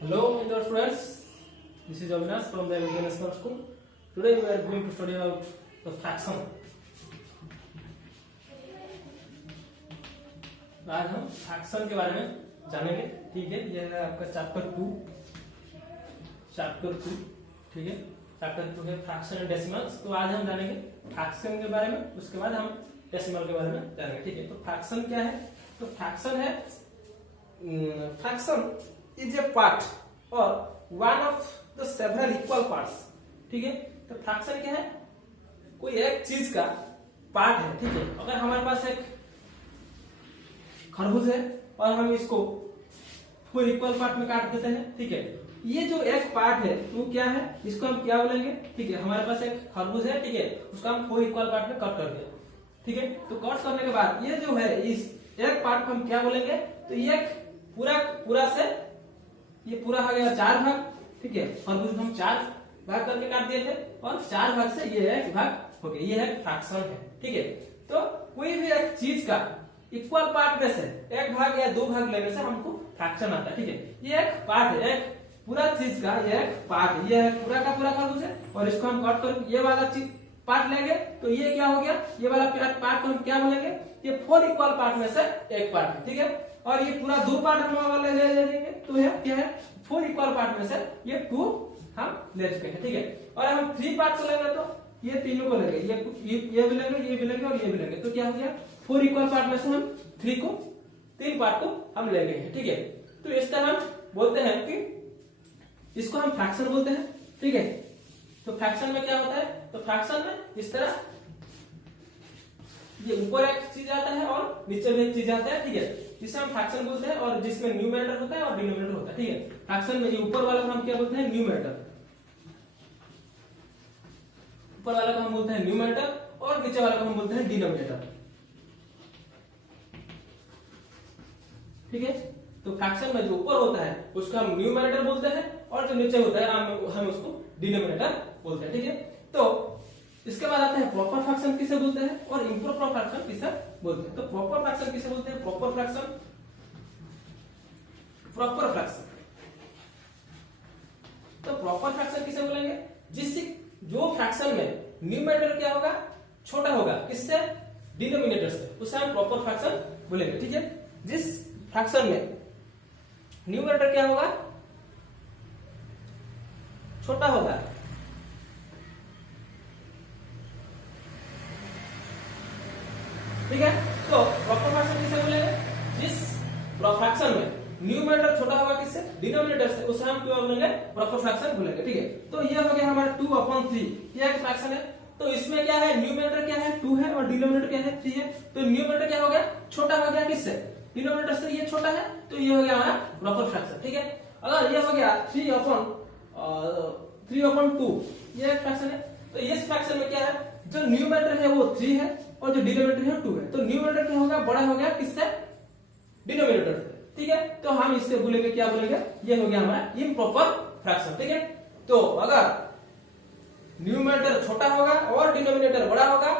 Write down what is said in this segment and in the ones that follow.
Hello, my dear students. This is Avinash from the International School. Today we are going to study about the fraction. आज हम fraction के बारे में जानेंगे, ठीक है। यह है आपका चैप्टर 2, ठीक है। चैप्टर 2 है फ्रैक्शन एंड डेसिमल्स। तो आज हम जानेंगे फ्रैक्शन के बारे में, उसके बाद हम डेसिमल के बारे में जानेंगे, ठीक है। तो फ्रैक्शन क्या है? तो फ्रैक्शन है, फ्रैक्शन इज ए पार्ट और one of the several equal parts, ठीक है। तो फ्रैक्शन क्या है? कोई एक चीज का पार्ट है, ठीक है। अगर हमारे पास एक खरबूज है और हम इसको 4 इक्वल पार्ट में काट देते हैं, ठीक है। ये जो एक पार्ट है वो क्या है, इसको हम क्या बोलेंगे, ठीक है। हमारे पास एक खरबूज है, ठीक है, उसको हम 4 इक्वल पार्ट में कट कर दिया, ठीक है। तो कट करने के बाद ये जो है इस एक पार्ट को हम क्या बोलेंगे, तो ये पूरा से ये पूरा हो गया 4 भाग, ठीक है। खरबूज को हम 4 भाग करके काट दिए थे और 4 भाग से ये एक भाग हो गया, ये एक फ्रैक्शन है, ठीक है। तो कोई भी एक चीज का इक्वल पार्ट में से एक भाग या 2 भाग लेने से हमको फ्रैक्शन आता है, ठीक है। ये एक पार्ट है, एक पूरा चीज का ये एक पार्ट है, ये पूरा का पूरा खरबूज है और इसको हम कट कर ये वाला चीज पार्ट लेंगे तो ये क्या हो गया, ये वाला पार्ट को हम क्या बोलेंगे, ये 4 इक्वल पार्ट में से एक पार्ट है, ठीक है। और ये पूरा 2 पार्ट हम वाले ले लेंगे तो ये क्या है, 4 इक्वल पार्ट में से ये 2 हम ले चुके हैं, ठीक है। और हम 3 पार्ट को लेंगे तो ये तीनों को लेंगे, ये भी लेंगे, ये भी लेंगे और ये भी लेंगे, तो क्या हो गया, 4 इक्वल पार्ट में से हम 3 पार्ट को हम ले गए, ठीक है। तो इस तरह हम बोलते हैं कि इसको हम फ्रैक्शन बोलते हैं, ठीक है। तो फ्रैक्शन में क्या होता है, तो फ्रैक्शन में इस तरह ये ऊपर एक चीज आता है और नीचे भी एक चीज आता है, ठीक है, जिसे हम फ्रैक्शन बोलते हैं और जिसमें न्यूमरेटर होता है और डिनोमिनेटर होता है, ठीक है। फ्रैक्शन में ये ऊपर वाला को हम क्या बोलते हैं, न्यूमरेटर, ऊपर वाला को हम बोलते हैं न्यूमरेटर और नीचे वाला को हम बोलते हैं डिनोमिनेटर, ठीक है। तो फ्रैक्शन में जो ऊपर होता है उसको हम न्यूमरेटर बोलते हैं और जो नीचे होता है हम उसको डिनोमिनेटर बोलते हैं, ठीक है। तो इसके बाद आता है प्रॉपर फ्रैक्शन किसे बोलते हैं और इम्प्रॉपर फ्रैक्शन किसे बोलते हैं। तो प्रॉपर फ्रैक्शन किसे बोलते हैं, प्रॉपर फ्रैक्शन तो प्रॉपर फ्रैक्शन किसे बोलेंगे, जिससे जो फ्रैक्शन में न्यूमरेटर क्या होगा, छोटा होगा, किससे, डिनोमिनेटर से, उसे हम प्रॉपर फ्रैक्शन बोलेंगे, ठीक है। जिस फ्रैक्शन में न्यूमरेटर क्या होगा, छोटा होगा, ठीक है। तो प्रॉपर फ्रैक्शन किसे बोलेंगे, जिस फ्रैक्शन में न्यूमरेटर छोटा होगा, किससे, डिनोमिनेटर से, उसे हम क्या बोलेंगे, प्रॉपर फ्रैक्शन बोलेंगे, ठीक है। तो ये हो गया हमारा 2/3, ये एक फ्रैक्शन है। तो इसमें क्या है, न्यूमरेटर क्या है, 2 है और डिनोमिनेटर क्या है, 3 है। तो न्यूमरेटर क्या हो गया, छोटा हो गया, किससे, डिनोमिनेटर से, ये छोटा है, तो ये हो गया हमारा प्रॉपर फ्रैक्शन, ठीक है। अगर ये हो गया 3/2, ये एक फ्रैक्शन है। तो इस फ्रैक्शन में क्या है, जो न्यूमरेटर है वो 3 है और जो डिनोमिनेटर है 2 है। तो न्यूमरेटर क्या होगा, बड़ा हो गया, किससे, डिनोमिनेटर से, ठीक है। तो हम इसके बोलेंगे, क्या बोलेंगे, ये हो गया हमारा इम्प्रॉपर फ्रैक्शन, ठीक है। तो अगर न्यूमरेटर छोटा होगा और डिनोमिनेटर बड़ा होगा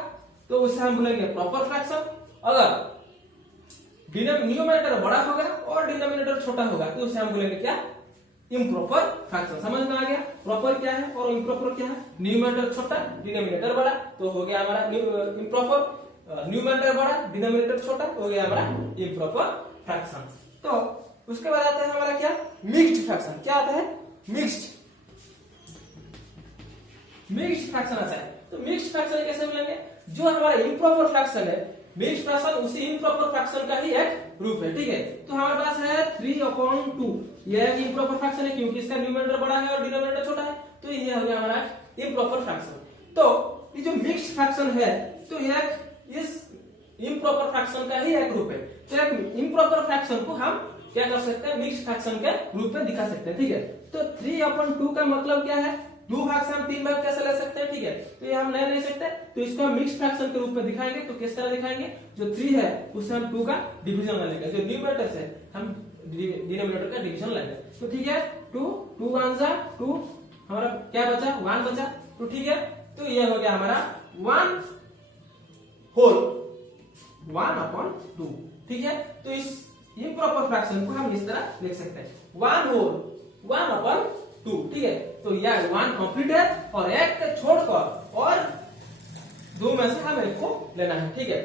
तो उसे हम बोलेंगे प्रॉपर फ्रैक्शन। अगर न्यूमरेटर बड़ा होगा और डिनोमिनेटर छोटा होगा तो उसे हम बोलेंगे क्या, इम्प्रॉपर फ्रैक्शन। समझ में आ गया, प्रॉपर क्या है और इम्प्रॉपर क्या है, न्यूमरेटर छोटा, डिनोमिनेटर बड़ा, तो हो गया हमारा इम्प्रॉपर। न्यूमरेटर बड़ा, डिनोमिनेटर छोटा, हो गया हमारा इम्प्रॉपर फ्रैक्शन। तो उसके बाद आता है हमारा क्या, मिक्स्ड फ्रैक्शन। क्या आता है, मिक्स्ड फ्रैक्शन आता है। तो मिक्स्ड फ्रैक्शन कैसे बोलेंगे, जो हमारा इम्प्रॉपर फ्रैक्शन है, मिक्स्ड फ्रैक्शन उसी इम्प्रॉपर फ्रैक्शन का ही एक रूप है, ठीक है। तो हमारे पास है 3/2, यह एक इम्प्रॉपर फ्रैक्शन है क्योंकि इसका न्यूमरेटर बड़ा है और डिनोमिनेटर छोटा है, तो ये हो गया हमारा इम्प्रॉपर फ्रैक्शन। तो ये जो मिक्स्ड फ्रैक्शन है, तो यह इस इम्प्रॉपर फ्रैक्शन का ही एक रूप है। तो एक इम्प्रॉपर फ्रैक्शन को हम क्या कर सकते हैं, मिक्स्ड फ्रैक्शन के रूप में दिखा सकते हैं, ठीक है। तो 3/2 का मतलब क्या है, 2 भाग से हम 3 भाग कैसे ले सकते हैं, ठीक है। तो ये हम नहीं सकते, तो इसको हम मिक्स्ड फ्रैक्शन के रूप में दिखाएंगे। तो किस तरह दिखाएंगे, जो 3 है उससे हम 2 का डिवीजन लेंगे, जो न्यूमरेटर से हम डिनोमिनेटर का डिवीजन लेंगे। तो ठीक है, 2 1 जा 2, हमारा क्या बचा, 1 बचा, तो ठीक है। तो ये हो गया हमारा 1 होल 1/2, ठीक है। तो इस इम्प्रॉपर फ्रैक्शन को हम इस तरह लिख सकते हैं, 1 होल 1/2, ठीक है। तो यह 1 कंप्लीट है और एक को छोड़कर और दो में से हम एक को लेना है, ठीक है।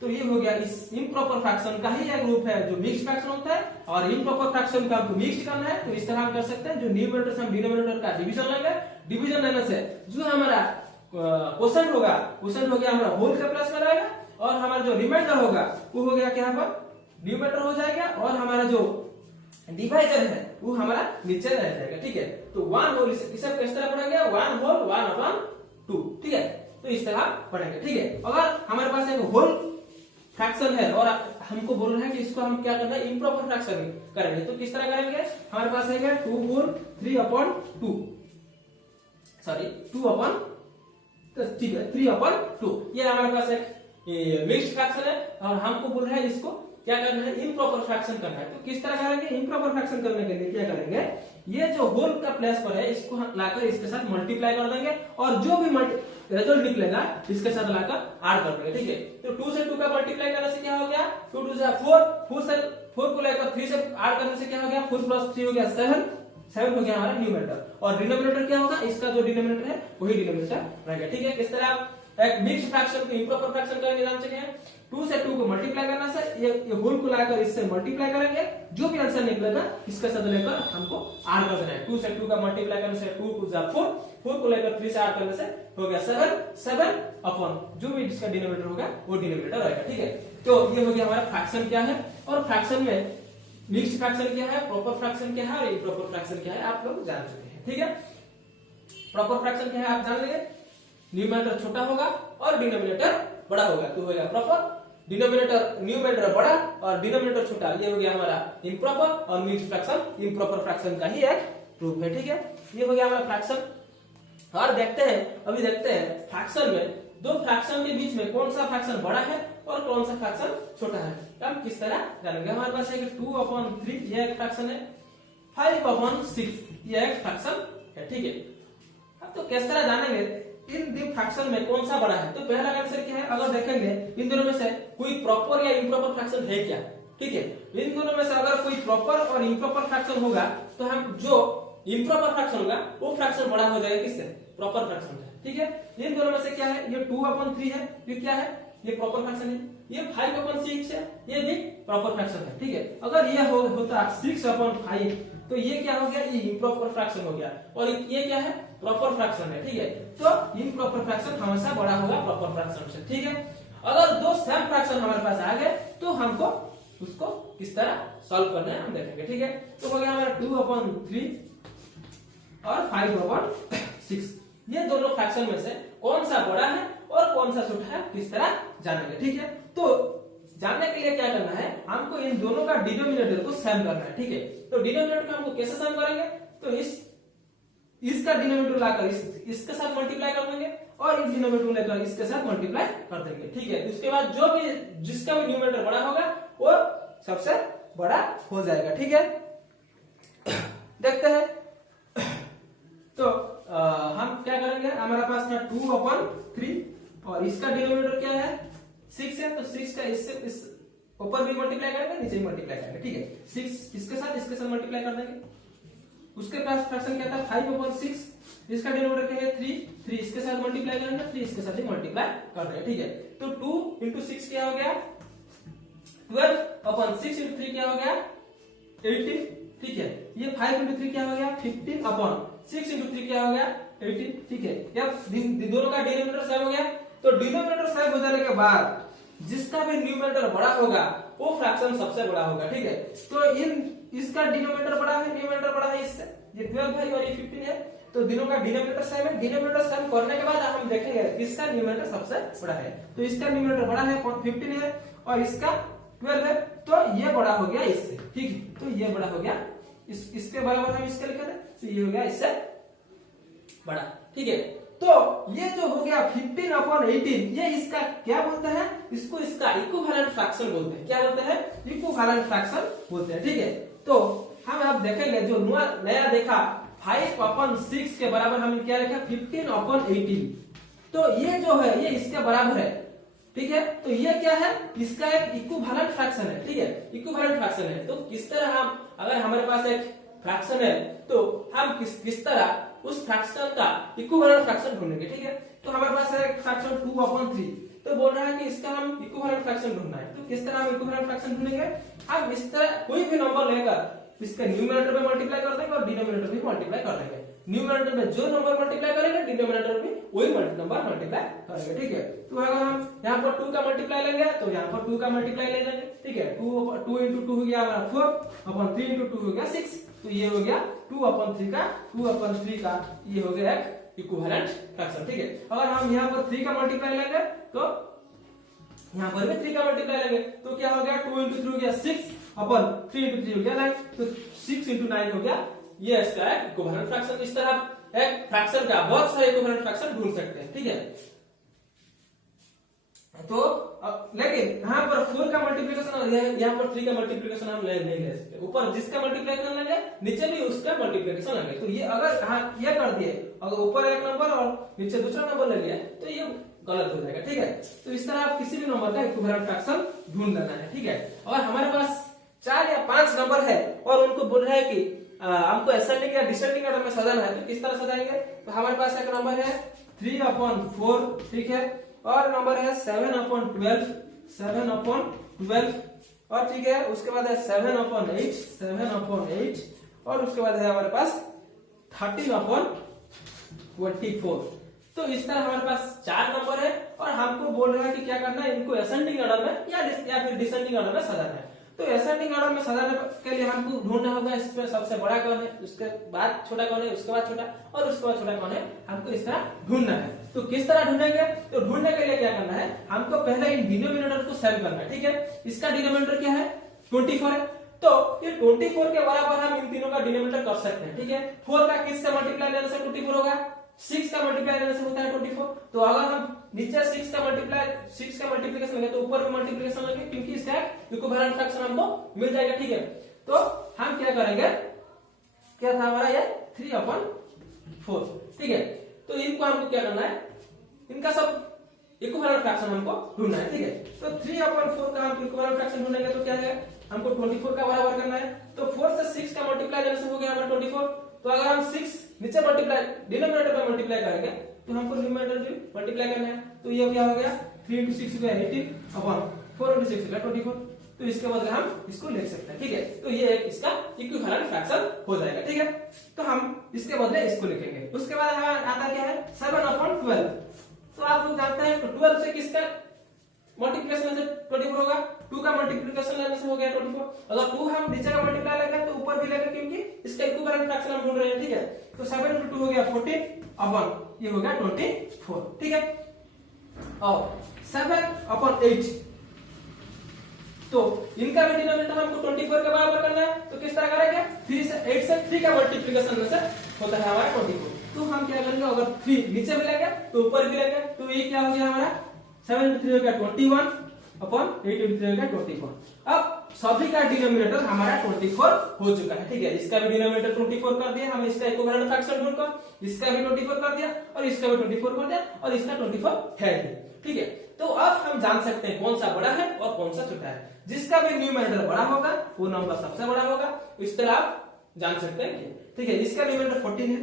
तो ये हो गया इस इम्प्रॉपर फ्रैक्शन का ही एक रूप है जो मिक्स्ड फ्रैक्शन होता है, और इम्प्रॉपर फ्रैक्शन का हमको मिक्स्ड करना है तो इस तरह हम कर सकते हैं। जो न्यूमरेटर से हम डिनोमिनेटर का डिवीजन लेंगे, डिवीजन लेने से जो हमारा क्वोशंट होगा, क्वोशंट हो गया हमारा होल के प्लस में रहेगा, और हमारा जो रिमाइंडर होगा वो हो गया क्या पर न्यूमरेटर हो जाएगा, और हमारा जो डिवाइजर है वो हमारा नीचे रह जाएगा, ठीक है। तो 1 होल इसे किस तरह पढ़ेंगे, 1 होल 1/2, ठीक है। तो इस तरह पढ़ेंगे, ठीक है। अगर हमारे पास एक होल फ्रैक्शन है और हमको बोल रहे हैं कि इसको हम क्या करना है, इम्प्रॉपर फ्रैक्शन करेंगे, तो किस तरह करेंगे, हमारे पास है 2 होल 3/2, सॉरी 2 ठीक है 3/2, ये हमारे पास एक मिक्स्ड फ्रैक्शन है, और हमको बोल रहे हैं इसको क्या करना है, इम्प्रॉपर फ्रैक्शन करना है। तो किस तरह करेंगे, इम्प्रॉपर फ्रैक्शन करने के लिए क्या करेंगे, ये जो होल का प्लेस पर है इसको लाकर इसके साथ मल्टीप्लाई कर देंगे, और जो भी रिजल्ट निकलेगा इसके साथ लाकर ऐड कर देंगे, ठीक है। तो 2 से 2 का मल्टीप्लाई करने से क्या हो गया, 2 2 से 4, 4 को लेकर 3 से ऐड करने से क्या हो गया, 4 + 3 हो गया 7 हो गया हमारा न्यूमरेटर, और डिनोमिनेटर क्या होगा, इसका जो डिनोमिनेटर है वही डिनोमिनेटर रहेगा, ठीक है। किस तरह आप एक मिक्स्ड फ्रैक्शन को इम्प्रॉपर फ्रैक्शन करेंगे, जान सके 2 से 2 को मल्टीप्लाई करना से ये होल को लाकर इससे मल्टीप्लाई करेंगे, जो भी आंसर निकलेगा इसके साथ लेकर हमको ऐड कर देना है। 2 से 2 का मल्टीप्लाई करने से 2 × 4, 4 को लेकर 3 से ऐड करने से हो गया 7 अपॉन जो भी इसका डिनोमिनेटर होगा वो डिनोमिनेटर रहेगा, ठीक है। तो ये हो गया हमारा फ्रैक्शन क्या है, और फ्रैक्शन में मिक्स्ड फ्रैक्शन क्या है, प्रॉपर फ्रैक्शन क्या है और इम्प्रॉपर फ्रैक्शन क्या है, आप लोग जान चुके हैं, ठीक है। प्रॉपर फ्रैक्शन क्या है आप जान लेंगे, न्यूमरेटर छोटा होगा और डिनोमिनेटर बड़ा होगा, तो होगा प्रॉपर। डिनोमिनेटर न्यूमरेटर बड़ा और डिनोमिनेटर छोटा, ये हो गया हमारा इम्प्रॉपर, और मिक्स्ड फ्रैक्शन इम्प्रॉपर फ्रैक्शन का ही एक रूप है, ठीक है। ये हो गया हमारा फ्रैक्शन। और देखते हैं, अभी देखते हैं फ्रैक्शन में दो फ्रैक्शन के बीच में कौन सा फ्रैक्शन बड़ा है और कौन सा फ्रैक्शन छोटा है, हम किस तरह जानेंगे। हमारे पास है 2/3 ये एक फ्रैक्शन है, 5/6 ये एक फ्रैक्शन है, ठीक है। अब तो किस तरह जानेंगे इन दो फ्रैक्शन में कौन सा बड़ा है, तो पहला आंसर क्या है, अगर देखेंगे इन दोनों में से कोई प्रॉपर या इम्प्रॉपर फ्रैक्शन है क्या, ठीक है। इन दोनों में से अगर कोई प्रॉपर और इम्प्रॉपर फ्रैक्शन होगा तो हम जो इम्प्रॉपर फ्रैक्शन होगा वो फ्रैक्शन बड़ा हो जाएगा किससे, प्रॉपर फ्रैक्शन से, ठीक है। इन दोनों में से क्या है, ये 2/3 है, ये क्या है, ये प्रॉपर फ्रैक्शन है, ये 5/6 है, ये भी प्रॉपर फ्रैक्शन है, ठीक है। अगर ये होता 6/5 तो ये क्या हो गया, ये इम्प्रॉपर फ्रैक्शन हो गया, और ये क्या है, प्रॉपर फ्रैक्शन है, ठीक है। तो इम्प्रॉपर फ्रैक्शन हमेशा बड़ा होगा प्रॉपर फ्रैक्शन से, ठीक है। अगर दो सेम फ्रैक्शन हमारे पास आ गए तो हमको उसको किस तरह सॉल्व करना है हम देखेंगे, ठीक है। तो हो गया हमारा 2/3 और 5/6, ये दोनों फ्रैक्शन में से कौन सा बड़ा है और कौन सा छोटा है किस तरह जानेंगे, ठीक है। तो जानने के लिए क्या करना है, हमको इन दोनों का डिनोमिनेटर को सेम करना है, ठीक है। तो डिनोमिनेटर को हमको कैसे सेम करेंगे, तो इसका डिनोमिनेटर लाकर इसके साथ मल्टीप्लाई कर देंगे, और इस डिनोमिनेटर लेकर इसके साथ मल्टीप्लाई कर देंगे, ठीक है। उसके बाद जो भी जिसका भी डिनोमिनेटर बड़ा होगा वो सबसे बड़ा हो जाएगा, ठीक है। देखते हैं तो हम क्या करेंगे, हमारे पास है 2/3 और इसका डिनोमिनेटर क्या है 6 है, तो 6 का इस ऊपर भी मल्टीप्लाई करेंगे, नीचे भी मल्टीप्लाई करेंगे, ठीक है। 6 इसके साथ मल्टीप्लाई कर देंगे। उसके पास फ्रैक्शन क्या था 5/6, इसका डिनोमिनेटर क्या है 3 इसके साथ मल्टीप्लाई करेंगे, 3 इसके साथ ही मल्टीप्लाई कर देंगे, ठीक है। तो 2 × 6 क्या हो गया 12/6 × 3 क्या हो गया 18, ठीक है। ये 5 × 3 क्या हो गया 15/6 × 3 क्या हो गया 18, ठीक है। जब दोनों का डिनोमिनेटर सेम हो गया तो डिनोमिनेटर सेम हो जाने के बाद जिसका भी न्यूमरेटर बड़ा होगा वो फ्रैक्शन सबसे बड़ा होगा, ठीक है। तो इसका डिनोमिनेटर बड़ा है, न्यूमरेटर बड़ा है इससे, ये 12 है और ये 15 है, तो दोनों का डिनोमिनेटर सेम है। डिनोमिनेटर सेम करने के बाद हम देखेंगे किसका न्यूमरेटर सबसे बड़ा है, तो इसका न्यूमरेटर बड़ा है 15 है और इसका 12 है, तो ये बड़ा हो गया इससे, ठीक है। तो ये बड़ा हो गया इसके बराबर हम इसके लिखे थे, तो ये हो गया इससे बड़ा, ठीक है। तो ये जो हो गया 15/18 ये इसका क्या बोलते हैं, इसको इसका इक्विवेलेंट फ्रैक्शन बोलते हैं, क्या बोलते हैं, इक्विवेलेंट फ्रैक्शन बोलते हैं, ठीक है। तो हम अब देखेंगे जो नया देखा 5/6 के बराबर हम क्या लिखा 15/18, तो ये जो है ये इसके बराबर है, ठीक है। तो ये क्या है, इसका एक इक्विवेलेंट फ्रैक्शन है, ठीक है, इक्विवेलेंट फ्रैक्शन है। तो किस तरह हम अगर हमारे पास एक फ्रैक्शन है तो हम किस तरह उस फ्रैक्शन का इक्विवेलेंट फ्रैक्शन ढूंढेंगे। ठीक है, तो हमारे पास है फ्रैक्शन 2/3, तो बोल रहा है कि इसका हम इक्विवेलेंट फ्रैक्शन ढूंढना है। तो किस तरह हम इक्विवेलेंट फ्रैक्शन ढूंढेंगे, हम इस तरह कोई भी नंबर लेकर इसके न्यूमरेटर में मल्टीप्लाई कर देंगे और डिनोमिनेटर में मल्टीप्लाई कर देंगे। न्यूमरेटर में जो नंबर मल्टीप्लाई करेंगे डिनोमिनेटर में वही नंबर मल्टीप्लाई करेंगे। ठीक है, तो अगर हम यहाँ पर 2 का मल्टीप्लाई लेंगे तो यहाँ पर 2 का मल्टीप्लाई ले जाएंगे। ठीक है, 2 into 2 हो गया हमारा 4/3 into 2 हो गया 6, तो ये हो गया 2/3 का ये हो गया एक इक्विवेलेंट फ्रैक्शन। ठीक है, अगर हम यहाँ पर 3 का मल्टीप्लाई लेंगे तो यहाँ पर भी 3 का मल्टीप्लाई लेंगे तो क्या हो गया 2 into 3 हो गया 6/3 into 3 हो गया 9, तो 6 into 9 हो गया ये इसका एक इक्विवेलेंट फ्रैक्शन। इस तरह एक फ्रैक्शन का बहुत सारे इक्विवेलेंट फ्रैक्शन ढूंढ सकते हैं। ठीक है, तो लेकिन यहाँ पर 4 का मल्टीप्लिकेशन यहाँ पर 3 का मल्टीप्लिकेशन हम नहीं ले सकते। ऊपर जिसका मल्टीप्लिकेशन लेंगे नीचे भी उसका मल्टीप्लिकेशन लेंगे। तो ये अगर यहाँ ये कर दिए, अगर ऊपर एक नंबर और नीचे दूसरा नंबर ले लिया तो ये गलत हो जाएगा। ठीक है, तो इस तरह आप किसी भी नंबर का इक्विवेलेंट फ्रैक्शन ढूंढ लेना है। ठीक है, अगर हमारे पास 4 या 5 नंबर है और उनको बोल रहा है कि हमको असेंडिंग या डिसेंडिंग ऑर्डर में सजाना है, तो किस तरह सजाएंगे, तो हमारे पास एक नंबर है 3/4, ठीक है, और नंबर है 7/12 और ठीक है, उसके बाद है 7/8 और उसके बाद है हमारे पास 13/24। तो इस तरह हमारे पास 4 नंबर है और हमको बोल रहा है कि क्या करना है, इनको असेंडिंग ऑर्डर में या फिर डिसेंडिंग ऑर्डर में सजाना है। तो असेंडिंग ऑर्डर में सजाने के लिए हमको ढूंढना होगा इसमें सबसे बड़ा कौन है, उसके बाद छोटा कौन है, उसके बाद छोटा और उसके बाद छोटा कौन है, हमको इस तरह ढूंढना है। तो किस तरह ढूंढेंगे, तो ढूंढने के लिए क्या करना है, हमको पहले इन डिनोमिनेटर को सेव करना है। ठीक है, इसका डिनोमिनेटर क्या है 24 है, तो ये 24 के बराबर हम इन तीनों का डिनोमिनेटर कर सकते हैं। ठीक है, 4 का किससे मल्टीप्लाई लेने से 24 होगा, 6 का मल्टीप्लाई लेने से होता है 24। तो अगर हम नीचे 6 का मल्टीप्लिकेशन लेंगे तो ऊपर भी मल्टीप्लिकेशन लेंगे, क्योंकि इसका इक्विवेलेंट फ्रैक्शन हमको मिल जाएगा। ठीक है, तो हम क्या करेंगे, क्या था हमारा ये 3/4। ठीक है, तो इनको हमको क्या करना है, इनका सब इक्विवेलेंट फ्रैक्शन हमको ढूंढना है। ठीक है, तो 3/4 का हम इक्विवेलेंट फ्रैक्शन ढूंढेंगे तो क्या है, हमको 24 का बराबर करना है। तो 4 से 6 का मल्टीप्लाई लेने से हो गया हमारा 24। तो अगर हम 6 नीचे मल्टीप्लाई डिनोमिनेटर में मल्टीप्लाई करेंगे तो हमको न्यूमरेटर भी मल्टीप्लाई करना है। तो ये क्या हो गया 3 into 6 हो गया 18/4 into 6 हो गया 24। तो इसके बदले हम इसको लिख सकते हैं। ठीक है, तो ये एक इसका इक्विवेलेंट फ्रैक्शन हो जाएगा। ठीक है, तो हम इसके बदले इसको लिखेंगे। उसके बाद आता क्या है 7/12। तो आप लोग जानते हैं 12 से किसका मल्टीप्लिकेशन से 24 होगा, 2 का मल्टीप्लिकेशन लेने से हो गया 24। अगर 2 हम नीचे का मल्टीप्लाई लेंगे तो ऊपर भी लेंगे, क्योंकि इसका इक्विवेलेंट फ्रैक्शन हम ढूंढ रहे हैं। ठीक है, तो 7 into 2 हो गया 14/1, ये हो गया 24। ठीक है, और 7/8, तो इनका भी डिनोमिनेटर हमको 24 के बराबर करना है। तो किस तरह करेंगे, 8 से 3 का मल्टीप्लिकेशन में से होता है हमारा 24। तो हम क्या करेंगे, अगर 3 नीचे भी लेंगे तो ऊपर भी लेंगे, तो ये क्या हो गया हमारा 7 into 3 हो गया 21/8 into 3 हो गया 24। अब सभी का डिनोमिनेटर हमारा 24 हो चुका है। ठीक है, इसका भी डिनोमिनेटर 24 कर दिया, हम इसका इक्विवेलेंट फ्रैक्शन ढूंढकर इसका भी 24 कर दिया और इसका भी 24 कर दिया और इसका 24 है। ठीक है, तो अब हम जान सकते हैं कौन सा बड़ा है और कौन सा छोटा है। जिसका भी न्यूमरेटर बड़ा होगा वो नंबर सबसे बड़ा होगा, इस तरह आप जान सकते हैं। ठीक है, इसका न्यूमरेटर 14 है,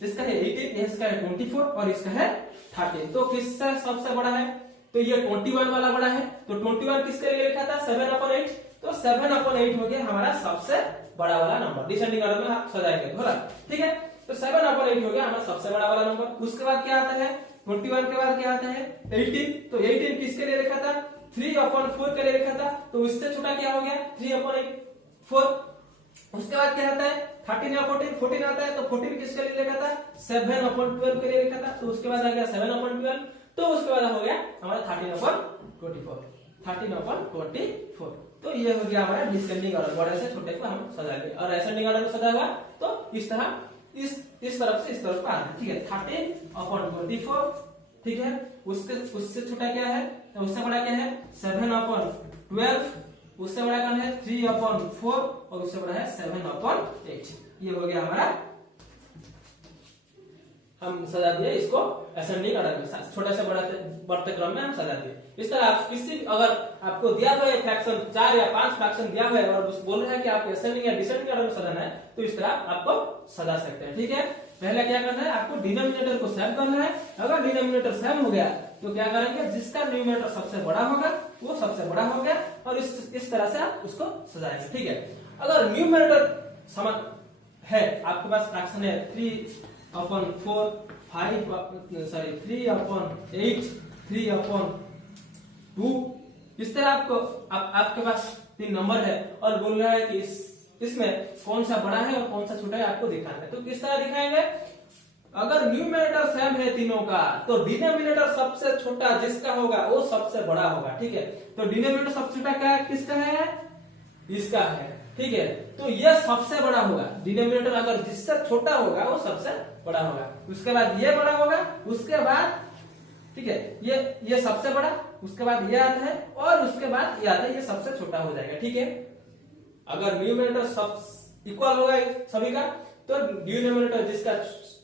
इसका है 18, इसका है 24 और इसका है 13। तो किसका सबसे बड़ा है, तो ये 21 वाला बड़ा है। तो 21 किसके लिए लिखा था 7/8, तो 7/8 हो गया हमारा सबसे बड़ा वाला नंबर। डिसेंडिंग ऑर्डर में आप सजाएंगे थोड़ा। ठीक है, तो 7/8 हो गया हमारा सबसे बड़ा वाला नंबर। उसके बाद क्या आता है 21 के बाद क्या आता है 18। तो 18 किसके लिए लिखा था 3/4 के लिए लिखा था, तो इससे छोटा क्या हो गया 3/4। उसके बाद क्या आता है 13 या 14 आता है, तो 14 किसके लिए लिखा था 7/12 के लिए लिखा था, तो उसके बाद आ गया 7/12। तो उसके बाद हो गया हमारा 13/24। तो ये हो गया हमारा डिसेंडिंग ऑर्डर, बड़े से छोटे को हम सजाएंगे। और असेंडिंग ऑर्डर में सजा हुआ तो इस तरह इस तरफ से इस तरफ का आना। ठीक है, 13/24। ठीक है, उससे छोटा क्या है, उससे बड़ा क्या है 7/12, उससे बड़ा कौन है 3/4 और उससे बड़ा है 7/8। ये हो गया हमारा हम सजा दिए इसको असेंडिंग ऑर्डर में, छोटे से बढ़ते क्रम में हम सजा दिए। इस तरह आप किसी अगर आपको दिया हुआ है फ्रैक्शन 4 या 5 फ्रैक्शन दिया हुआ है और उस बोल रहे हैं कि आपको असेंडिंग या डिसेंडिंग ऑर्डर में सजाना है, तो इस तरह आपको सजा सकते हैं। ठीक है, पहले क्या करना है, आपको डिनोमिनेटर को सेम करना है। अगर डिनोमिनेटर सेम हो गया तो क्या करेंगे, जिसका न्यूमरेटर सबसे बड़ा होगा वो सबसे बड़ा हो गया, और इस तरह से आप उसको सजाएंगे। ठीक है, अगर न्यूमरेटर समान है, आपके पास फ्रैक्शन है 3/4, 3/8, 3/2, इस तरह आपके पास 3 नंबर है और बोल रहा है कि इसमें कौन सा बड़ा है और कौन सा छोटा है आपको दिखाना है। तो किस तरह दिखाएंगे, अगर न्यूमरेटर सेम है तीनों का तो डिनोमिनेटर सबसे छोटा जिसका होगा वो सबसे बड़ा होगा। ठीक है, तो डिनोमिनेटर सबसे छोटा क्या है, किसका है, इसका है। ठीक है, तो ये सबसे बड़ा होगा, डिनोमिनेटर अगर जिससे छोटा होगा वो सबसे बड़ा होगा, उसके बाद ये बड़ा होगा, उसके बाद ठीक है ये सबसे बड़ा, उसके बाद ये आता है और उसके बाद ये आता है, ये सबसे छोटा हो जाएगा। ठीक है, अगर न्यूमरेटर सब इक्वल होगा सभी का तो डिनोमिनेटर जिसका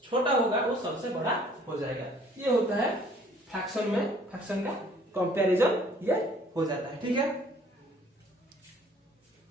छोटा होगा वो सबसे बड़ा हो जाएगा। ये होता है फ्रैक्शन में, फ्रैक्शन का कंपैरिजन ये हो जाता है। ठीक है।